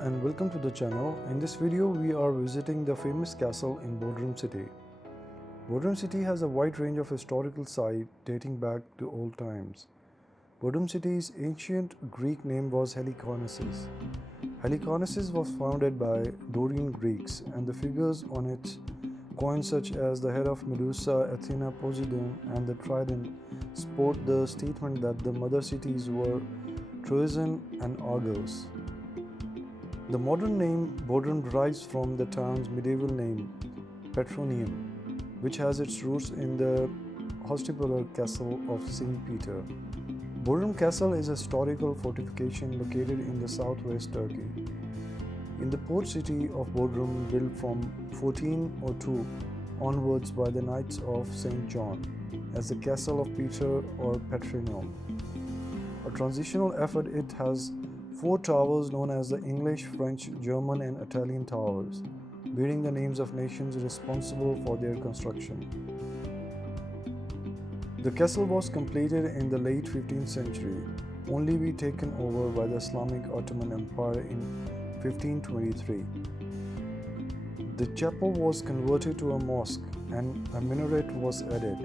and welcome to the channel. In this video we are visiting the famous castle in Bodrum city. Bodrum city has a wide range of historical sites dating back to old times. Bodrum city's ancient Greek name was Halicarnassus. Halicarnassus was founded by Dorian Greeks, and the figures on its coins such as the head of Medusa, Athena, Poseidon and the trident support the statement that the mother cities were Troezen and Argos. The modern name Bodrum derives from the town's medieval name, Petronium, which has its roots in the hospitable castle of St. Peter. Bodrum Castle is a historical fortification located in the southwest Turkey. In the port city of Bodrum, built from 1402 onwards by the Knights of St. John as the Castle of Peter or Petronium. A transitional effort, it has 4 towers known as the English, French, German and Italian towers, bearing the names of nations responsible for their construction. The castle was completed in the late 15th century, only to be taken over by the Islamic Ottoman Empire in 1523. The chapel was converted to a mosque and a minaret was added.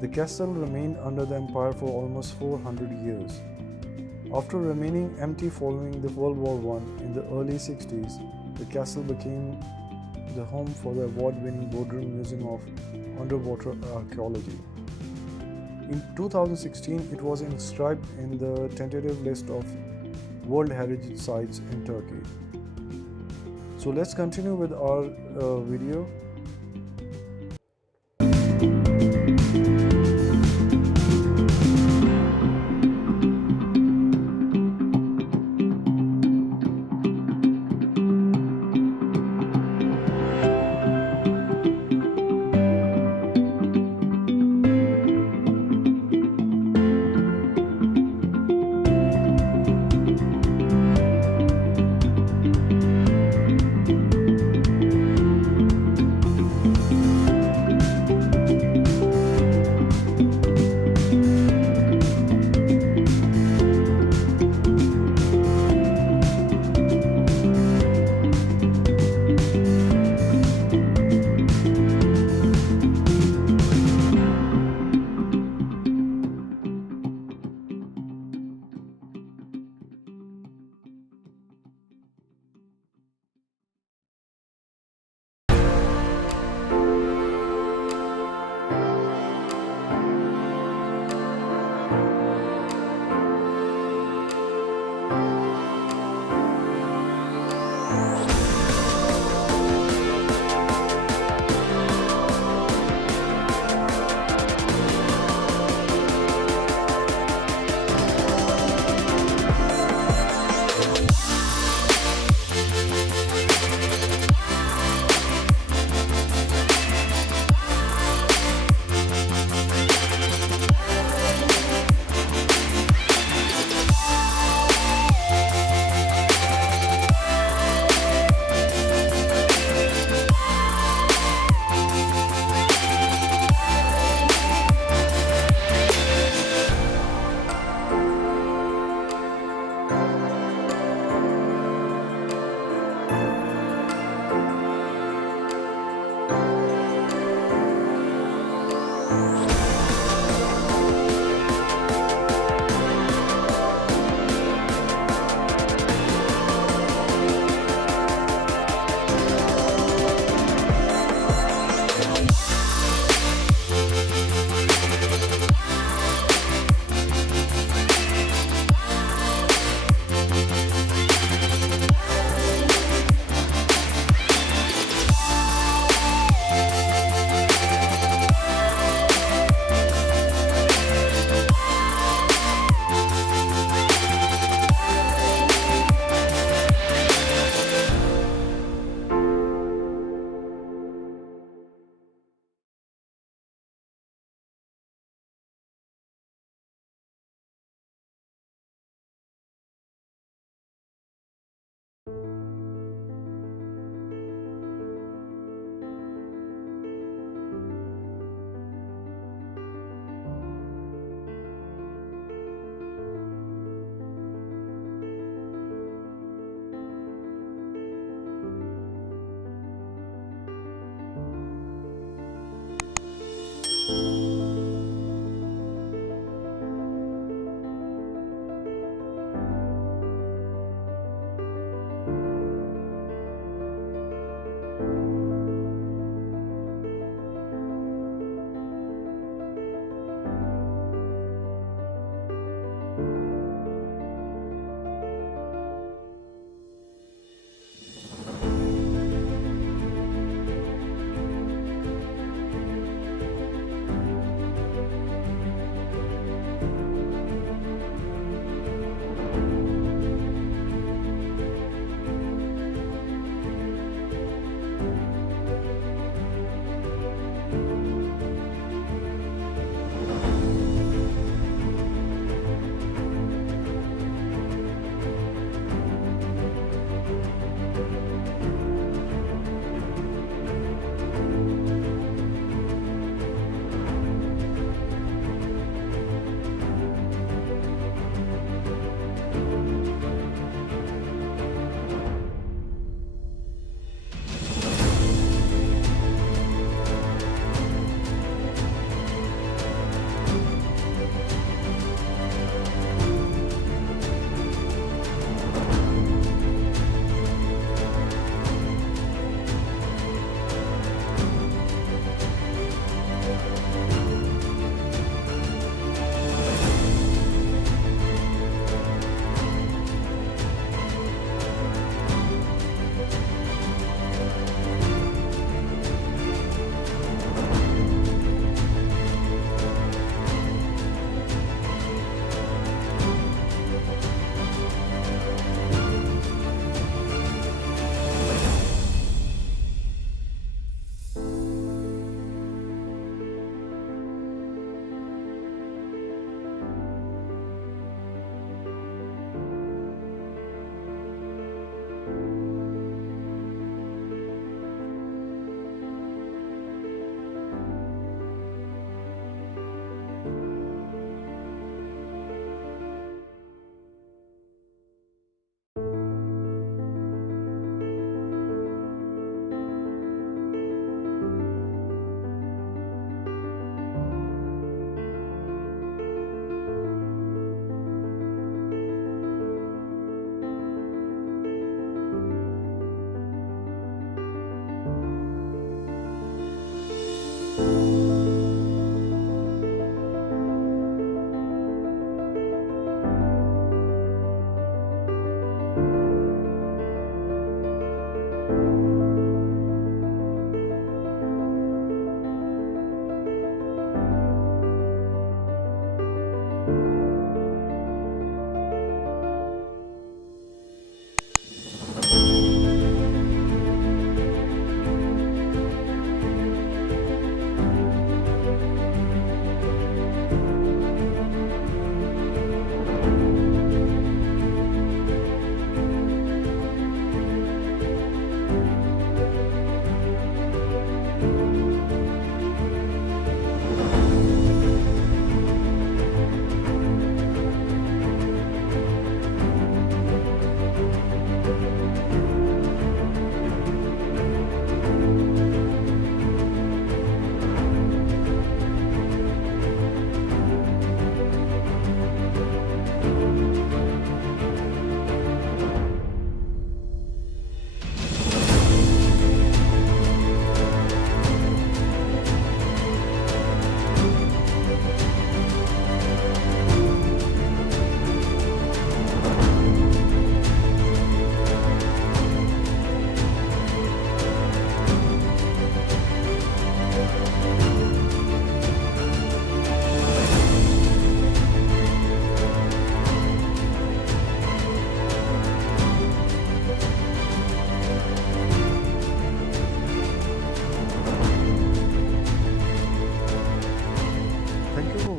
The castle remained under the empire for almost 400 years. After remaining empty following the World War I in the early 60s, the castle became the home for the award-winning Bodrum Museum of Underwater Archaeology. In 2016, it was inscribed in the tentative list of World Heritage Sites in Turkey. So let's continue with our video.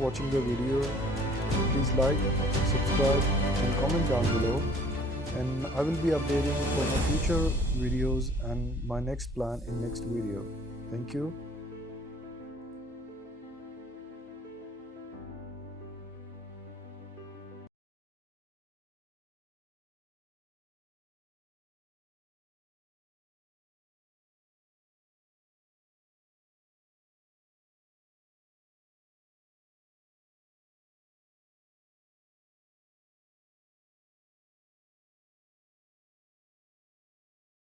watching the video. Please like, subscribe and comment down below, and I will be updating for my future videos and my next plan in next video. Thank you.